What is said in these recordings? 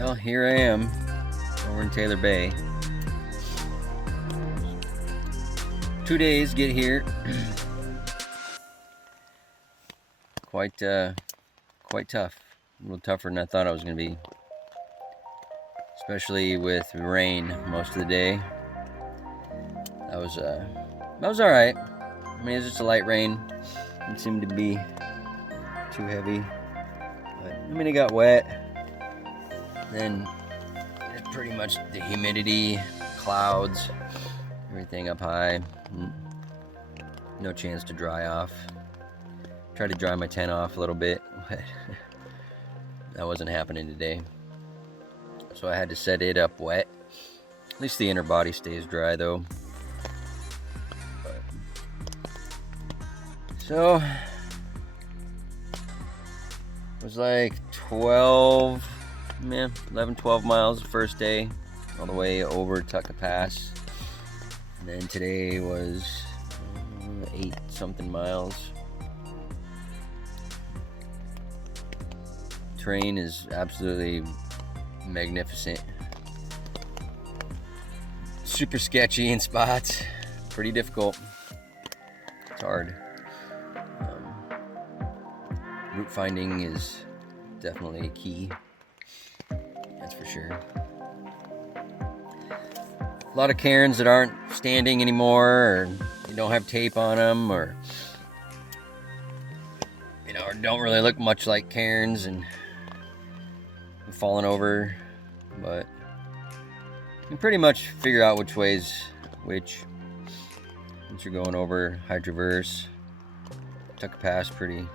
Well, here I am over in Taylor Bay. 2 days get here. Quite tough. A little tougher than I thought I was going to be. Especially with rain most of the day. That was all right. I mean, it was just a light rain. Didn't seem to be too heavy. But, I mean, it got wet. Then it's pretty much the humidity, clouds, everything up high. No chance to dry off. Tried to dry my tent off a little bit, but that wasn't happening today. So I had to set it up wet. At least the inner body stays dry though. So it was like 11, 12 miles the first day, all the way over Tutka Pass. And then today was 8 something miles. Terrain is absolutely magnificent. Super sketchy in spots. Pretty difficult. It's hard. Route finding is definitely key. That's for sure. A lot of cairns that aren't standing anymore, or you don't have tape on them, or or don't really look much like cairns and falling over, but you can pretty much figure out which way's which once you're going over high traverse. Tutka Pass pretty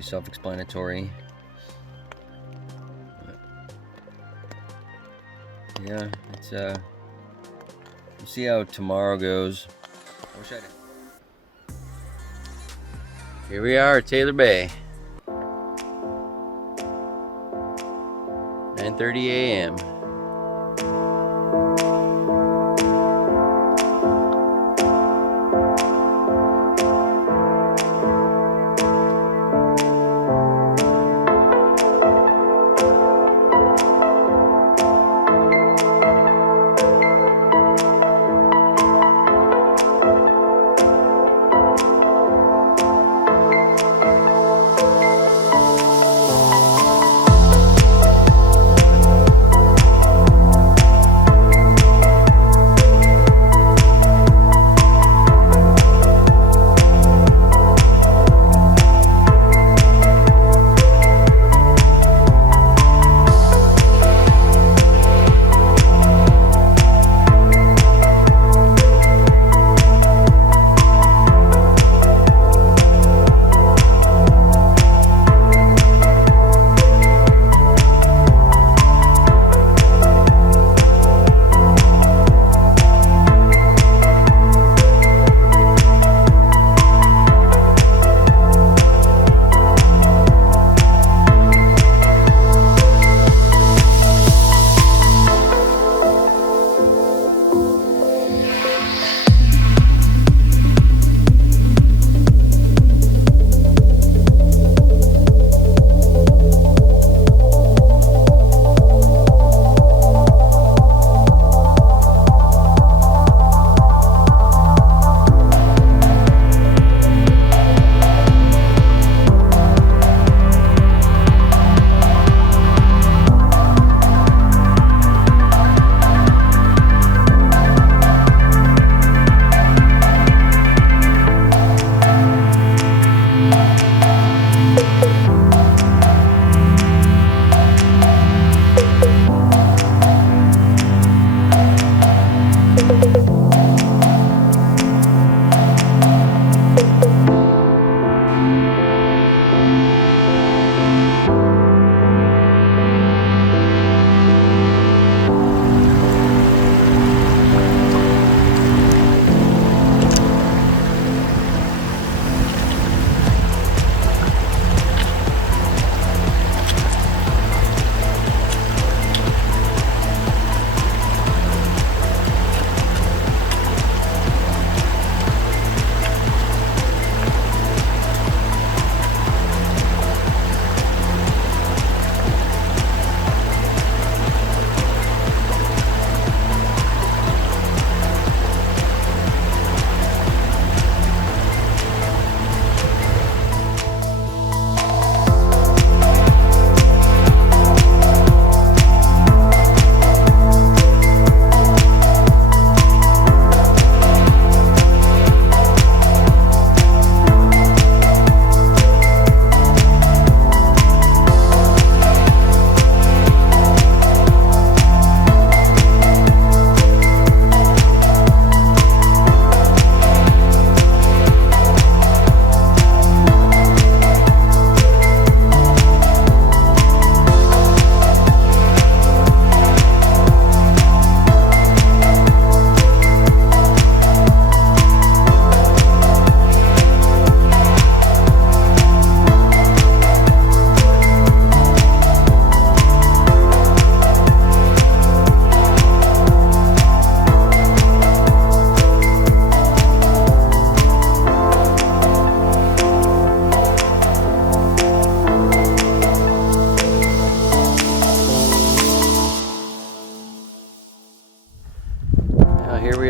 self-explanatory. Yeah, it's we'll see how tomorrow goes. I wish I did. Here we are at Taylor Bay. 9:30 a.m.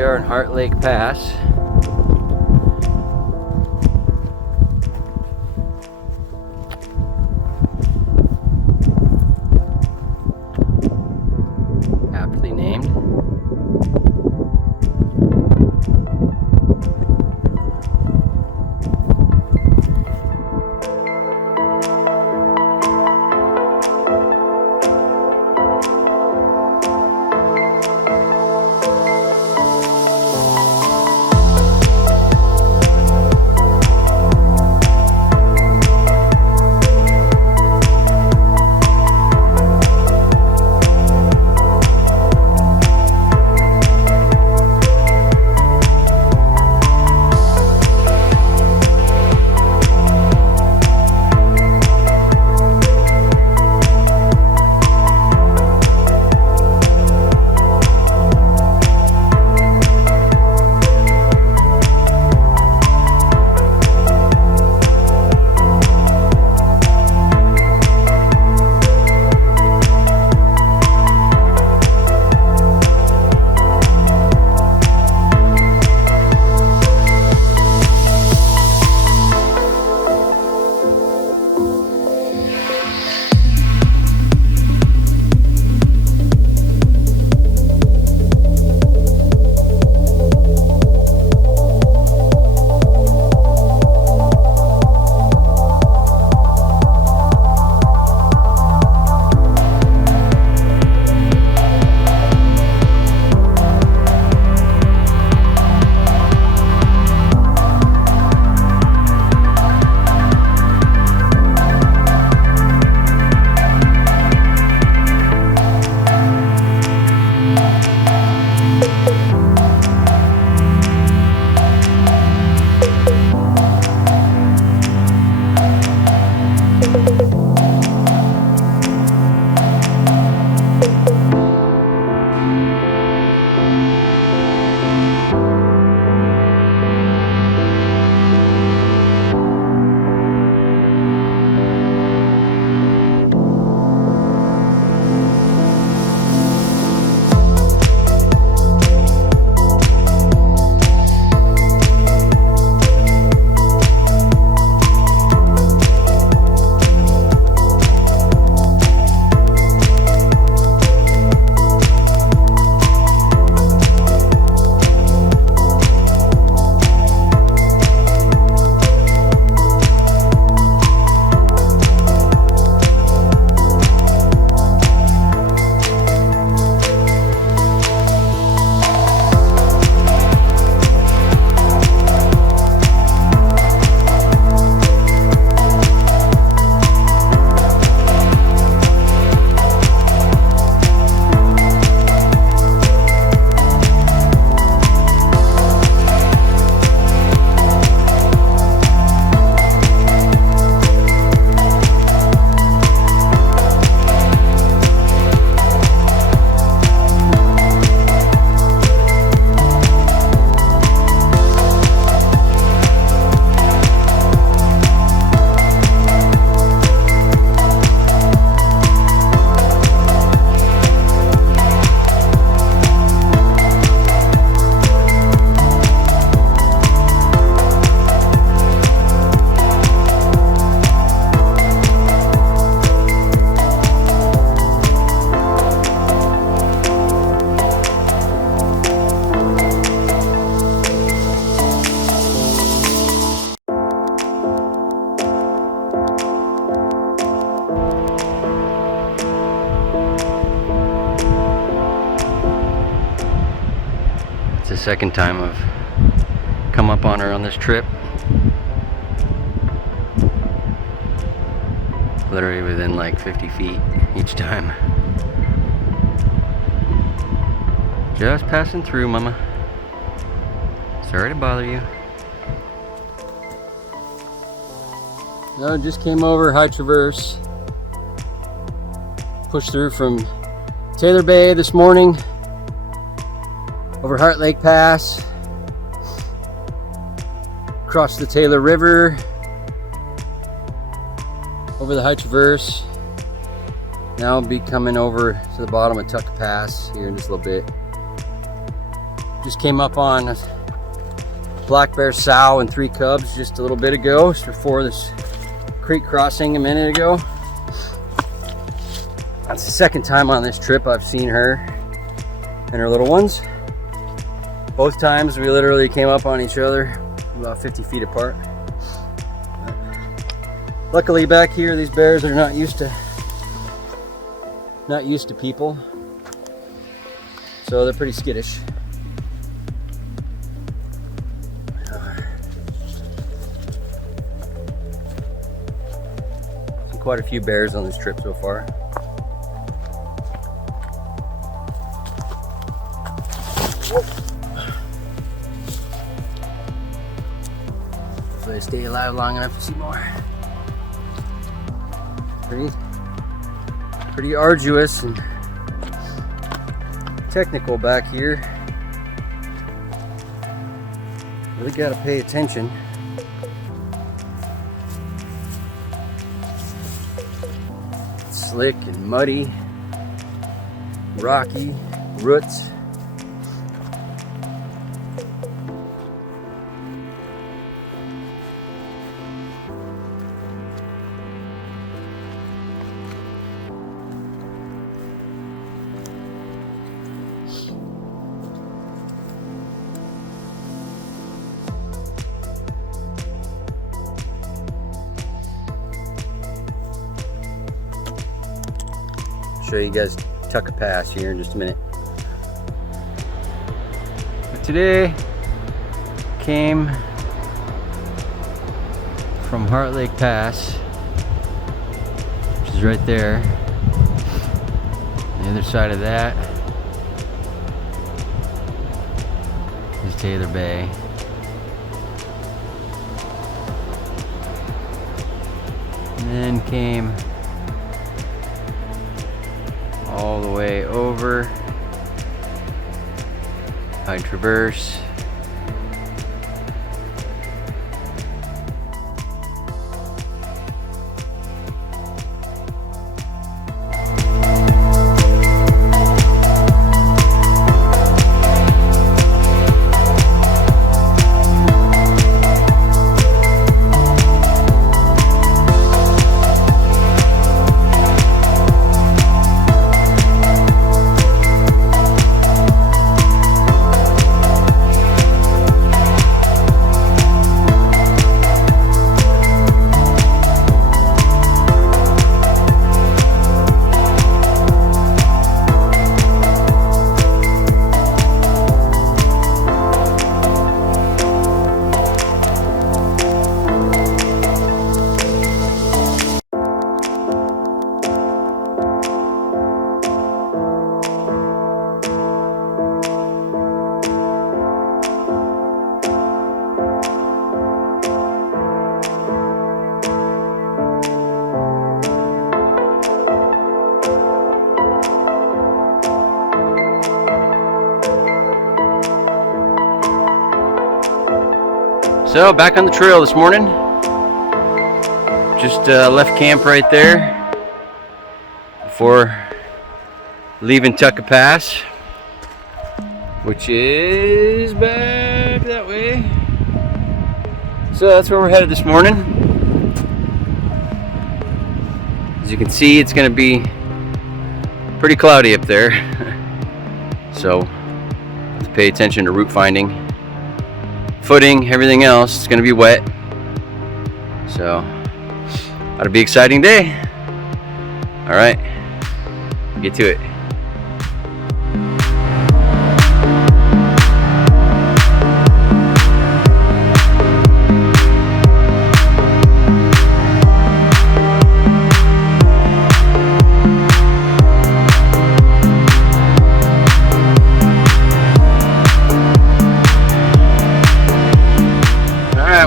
are in Heart Lake Pass. Aptly named. It's the second time I've come up on her on this trip. Literally within like 50 feet each time. Just passing through, mama. Sorry to bother you. No, just came over High Traverse. Pushed through from Taylor Bay this morning. Over Heart Lake Pass. Across the Taylor River. Over the High Traverse. Now I'll be coming over to the bottom of Tutka Pass here in just a little bit. Just came up on a black bear sow and 3 cubs just a little bit ago, just before this creek crossing a minute ago. That's the second time on this trip I've seen her and her little ones. Both times we literally came up on each other about 50 feet apart. Luckily back here, these bears are not used to people, so they're pretty skittish. Seen quite a few bears on this trip so far. Hopefully I stay alive long enough to see more. Pretty arduous and technical back here. Really got to pay attention. It's slick and muddy, rocky, roots. Show you guys Tutka Pass here in just a minute. But today came from Heart Lake Pass, which is right there. The other side of that is Taylor Bay. And then came all the way over High Traverse, So back on the trail this morning. Just left camp right there before leaving Tutka Pass, which is back that way. So that's where we're headed this morning. As you can see, it's going to be pretty cloudy up there. So have to pay attention to route finding. Footing, everything else, it's gonna be wet. So, ought to be an exciting day. All right, get to it.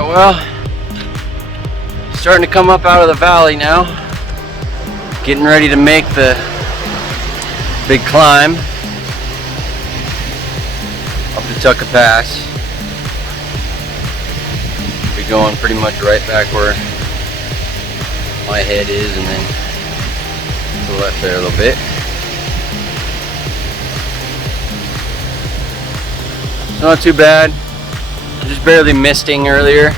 Well, starting to come up out of the valley now. Getting ready to make the big climb up to Tutka Pass. Be going pretty much right back where my head is, and then to the left there a little bit. Not too bad. Just barely misting earlier.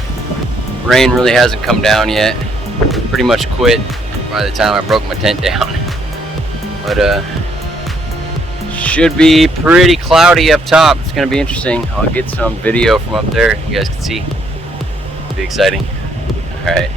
Rain really hasn't come down yet. Pretty much quit by the time I broke my tent down. But should be pretty cloudy up top. It's gonna be interesting. I'll get some video from up there. You guys can see. It'll be exciting. All right.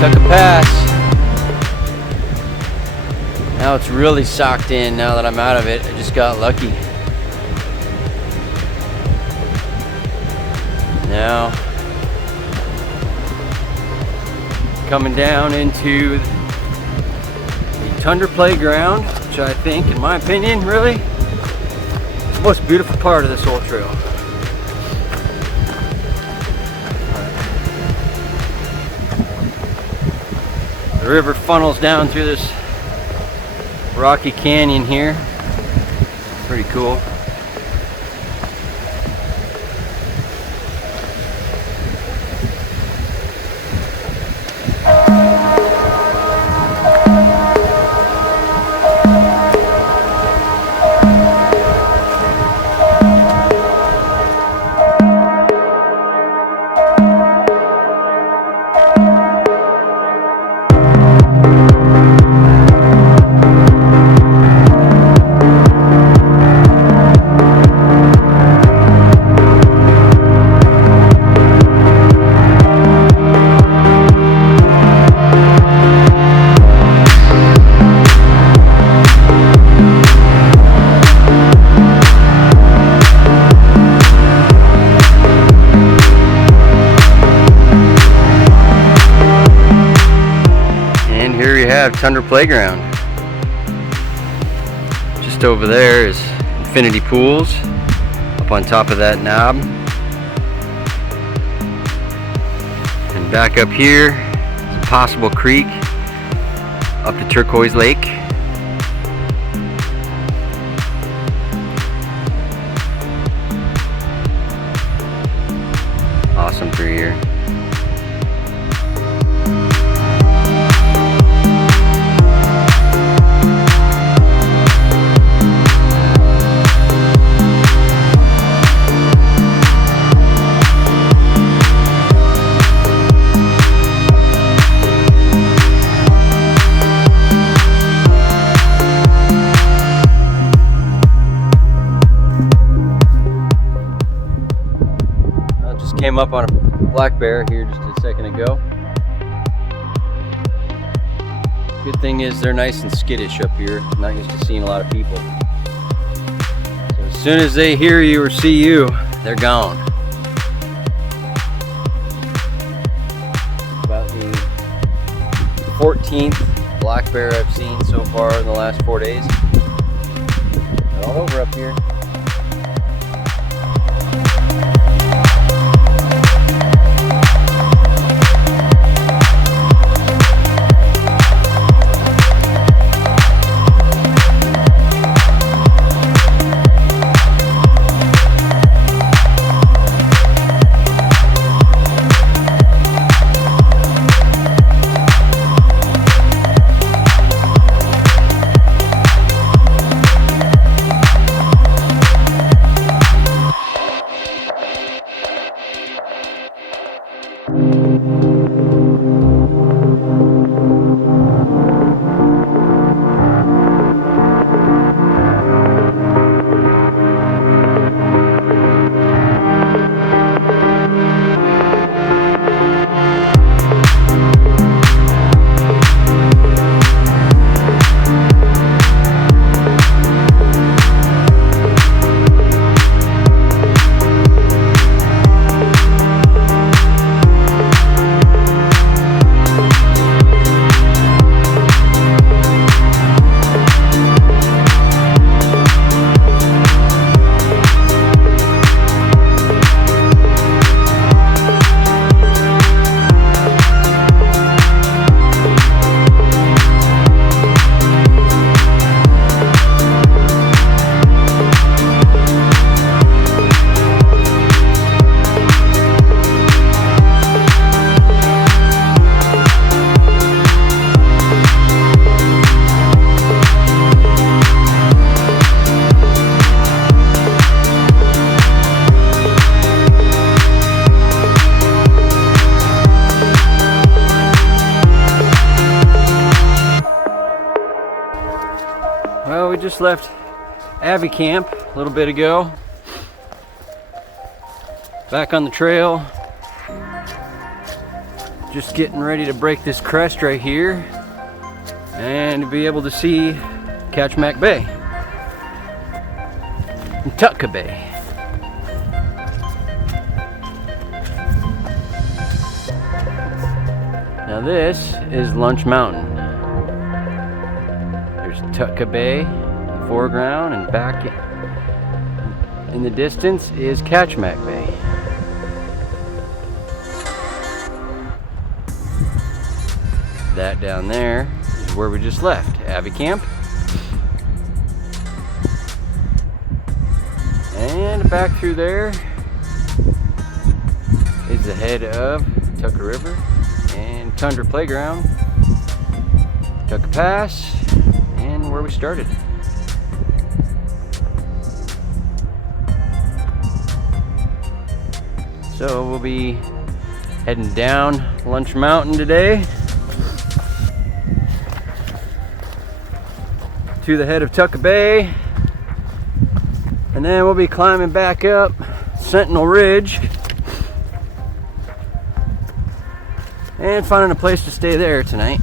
Tutka Pass. Now it's really socked in now that I'm out of it. I just got lucky. Now coming down into the Tundra Playground, which I think, in my opinion, really is the most beautiful part of this whole trail. The river funnels down through this rocky canyon here. Pretty cool. Tundra Playground. Just over there is infinity pools up on top of that knob, and back up here is a possible creek up to Turquoise Lake. Awesome through here. Came up on a black bear here just a second ago. Good thing is they're nice and skittish up here. I'm not used to seeing a lot of people. So as soon as they hear you or see you, they're gone. About the 14th black bear I've seen so far in the last 4 days. They're all over up here. Well, we just left Abbey Camp a little bit ago. Back on the trail. Just getting ready to break this crest right here and to be able to see Catchmack Bay and Tutka Bay. Now this is Lunch Mountain. There's Tutka Bay in the foreground, and back in the distance is Catchmack Bay. That down there is where we just left, Abbey Camp. And back through there is the head of Tutka River and Tundra Playground, Tutka Pass, and where we started. So we'll be heading down Lunch Mountain today to the head of Tutka Bay, and then we'll be climbing back up Sentinel Ridge and finding a place to stay there tonight.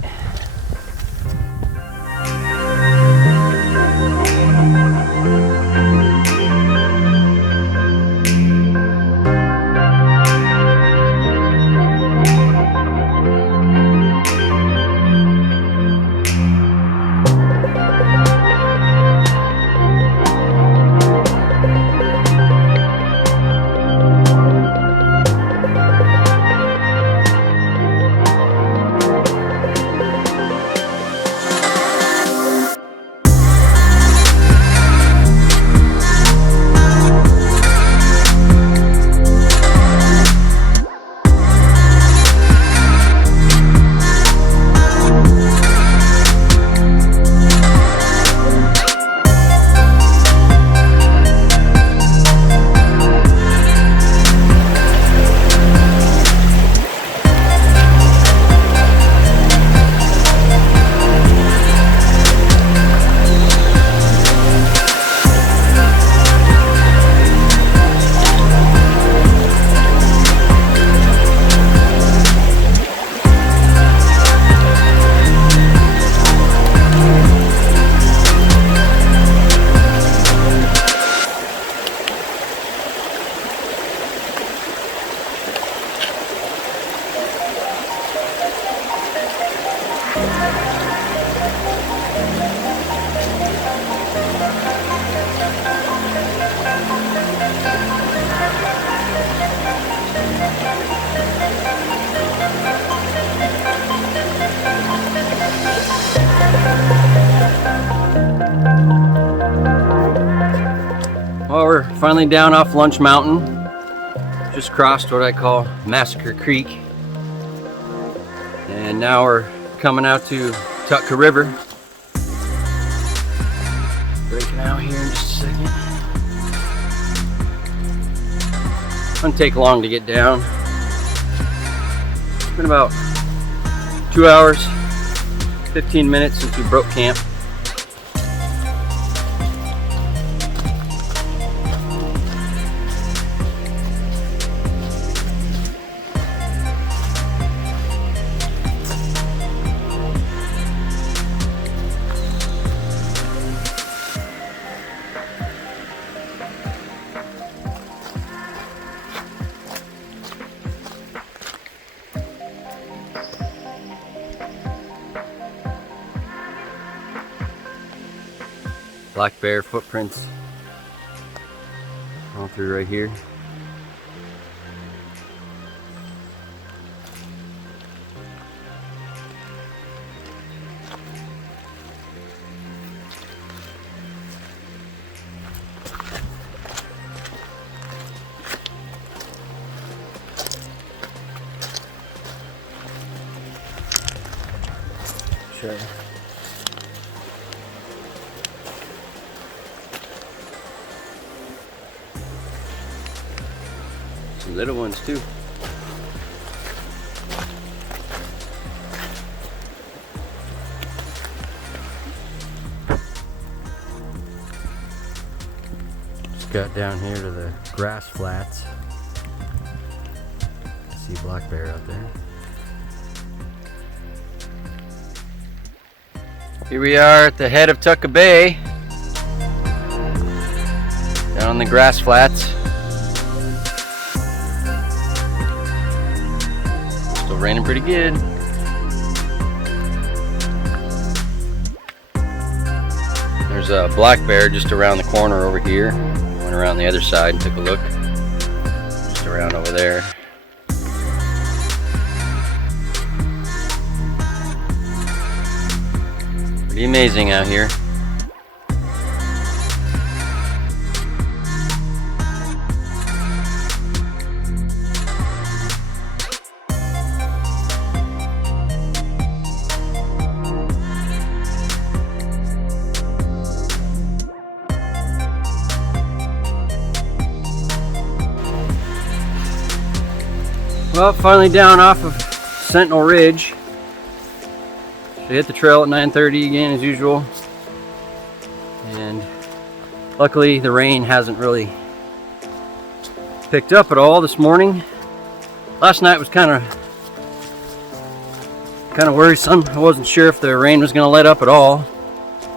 finally down off Lunch Mountain. Just crossed what I call Massacre Creek. And now we're coming out to Tutka River. Breaking out here in just a second. Doesn't take long to get down. It's been about 2 hours, 15 minutes since we broke camp. Black bear footprints all through right here. Sure. Some little ones too. Just got down here to the grass flats. See a black bear out there. Here we are at the head of Tutka Bay, down on the grass flats. Still raining pretty good. There's a black bear just around the corner over here. Went around the other side and took a look. Just around over there. Pretty amazing out here. Well, finally down off of Sentinel Ridge. We hit the trail at 9:30 again as usual, and luckily the rain hasn't really picked up at all this morning. Last night was kind of worrisome. I wasn't sure if the rain was going to let up at all.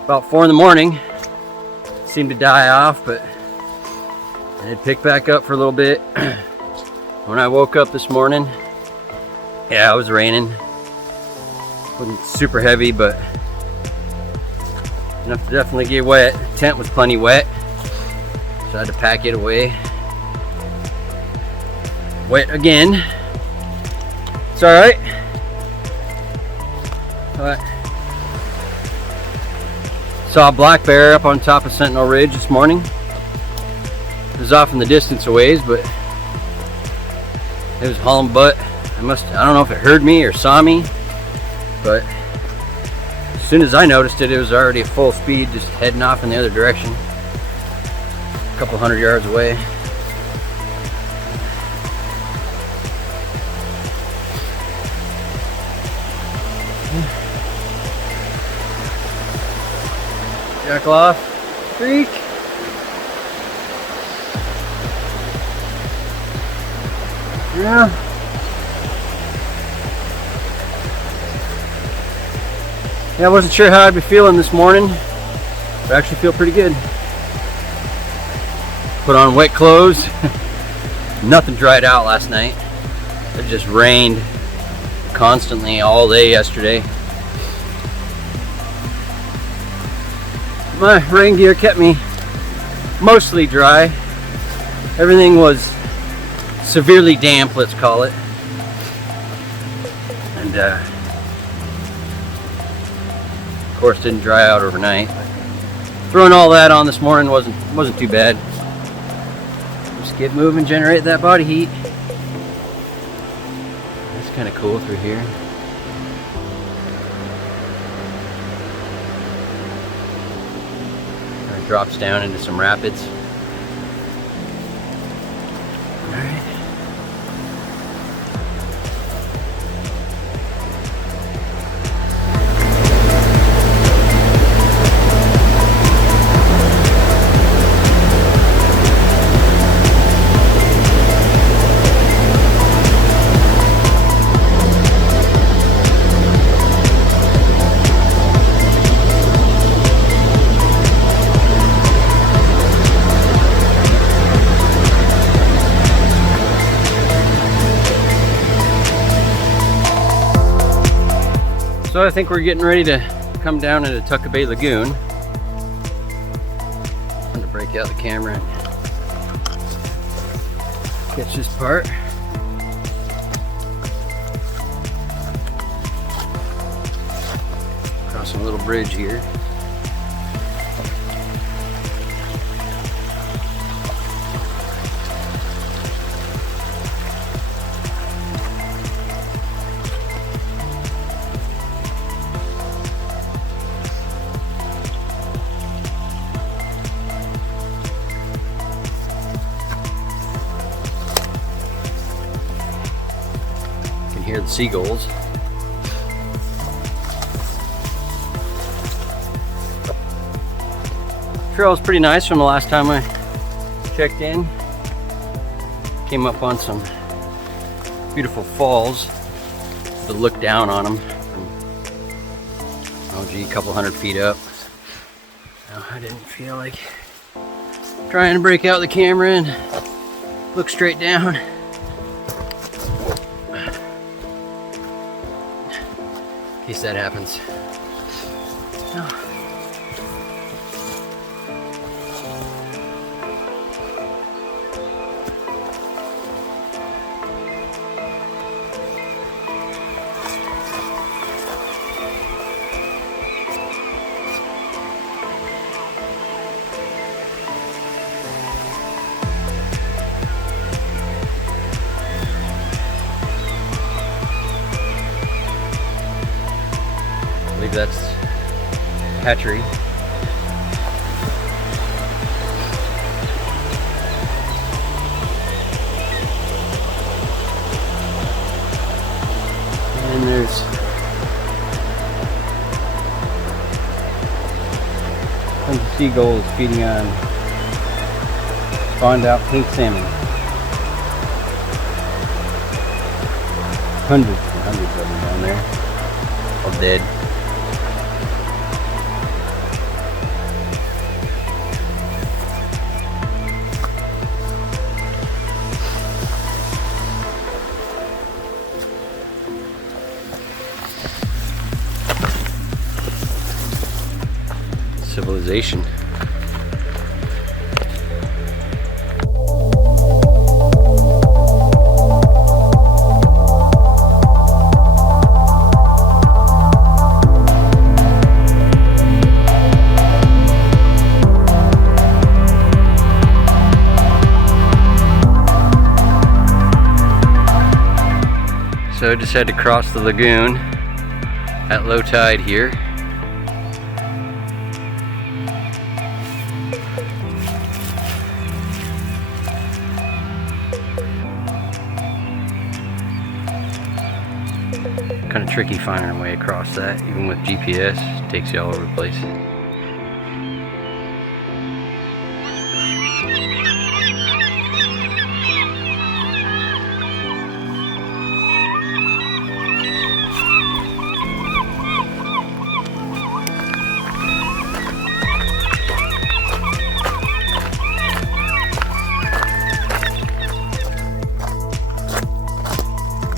About 4 in the morning, it seemed to die off, but it picked back up for a little bit. When I woke up this morning, yeah, it was raining. Wasn't super heavy, but enough to definitely get wet. The tent was plenty wet, so I had to pack it away. Wet again. It's all right. But saw a black bear up on top of Sentinel Ridge this morning. It was off in the distance a ways, but it was hauling butt. I don't know if it heard me or saw me. But as soon as I noticed it, it was already at full speed, just heading off in the other direction. A couple 100 yards away. Jackaloff Creek. Yeah. Yeah, I wasn't sure how I'd be feeling this morning, but I actually feel pretty good. Put on wet clothes. Nothing dried out last night. It just rained constantly all day yesterday. My rain gear kept me mostly dry. Everything was severely damp, let's call it. And of course didn't dry out overnight. Throwing all that on this morning wasn't too bad. Get moving, generate that body heat. That's kind of cool through here. It drops down into some rapids. Alright. So I think we're getting ready to come down into Tutka Bay Lagoon. I'm gonna break out the camera and catch this part. Crossing a little bridge here. Hear the seagulls. Trail was pretty nice from the last time I checked in. Came up on some beautiful falls to look down on them from, oh gee, a couple 100 feet up. No, I didn't feel like trying to break out the camera and look straight down. In case that happens. Oh. I believe that's hatchery. And there's some seagulls feeding on spawned out pink salmon. Hundreds and hundreds of them down there, all dead. Civilization. So I just had to cross the lagoon at low tide here. Kind of tricky finding a way across that, even with GPS. It takes you all over the place.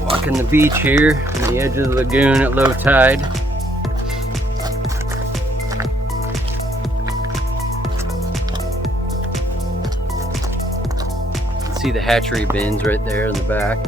Walking the beach here on the edge of the lagoon at low tide. You can see the hatchery bins right there in the back.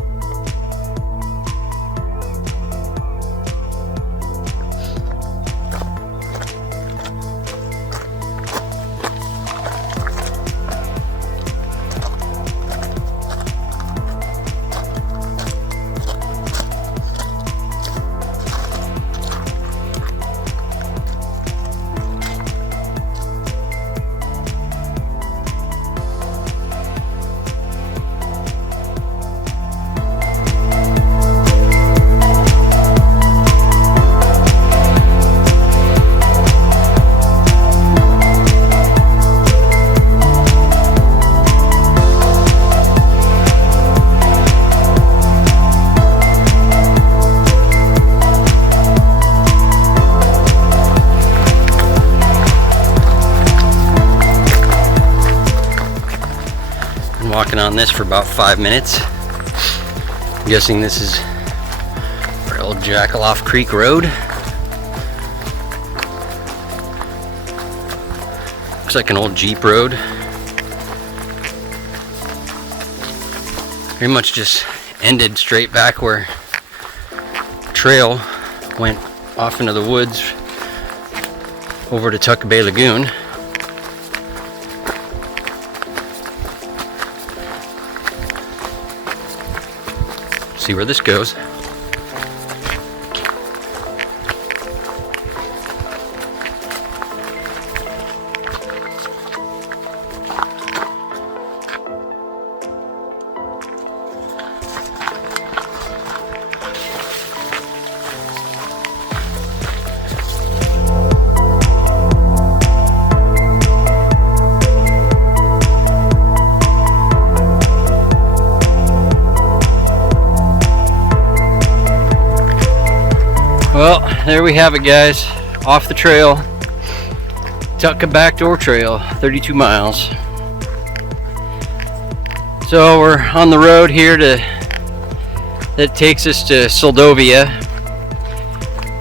walking on this for about 5 minutes. I'm guessing this is our old Jackaloff Creek Road. Looks like an old Jeep road. Pretty much just ended straight back where the trail went off into the woods over to Tutka Bay Lagoon. See where this goes. Well, there we have it, guys. Off the trail. Tutka Backdoor Trail, 32 miles. So we're on the road here that takes us to Soldovia,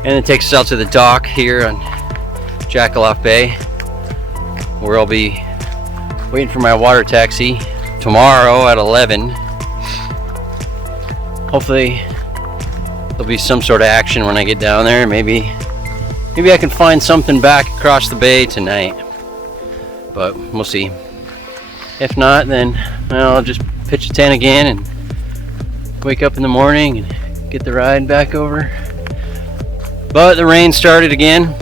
and it takes us out to the dock here on Jackaloff Bay, where I'll be waiting for my water taxi tomorrow at 11. Hopefully there'll be some sort of action when I get down there. Maybe I can find something back across the bay tonight, but we'll see. If not, then I'll just pitch a tent again and wake up in the morning and get the ride back over. But the rain started again.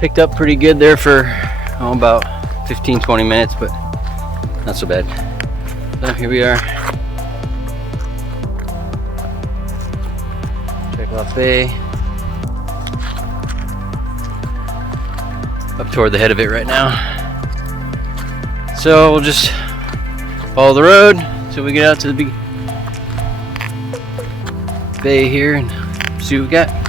Picked up pretty good there for about 15-20 minutes, but not so bad. So here we are. Jackaloff Bay. Up toward the head of it right now. So we'll just follow the road till we get out to the big bay here and see what we got.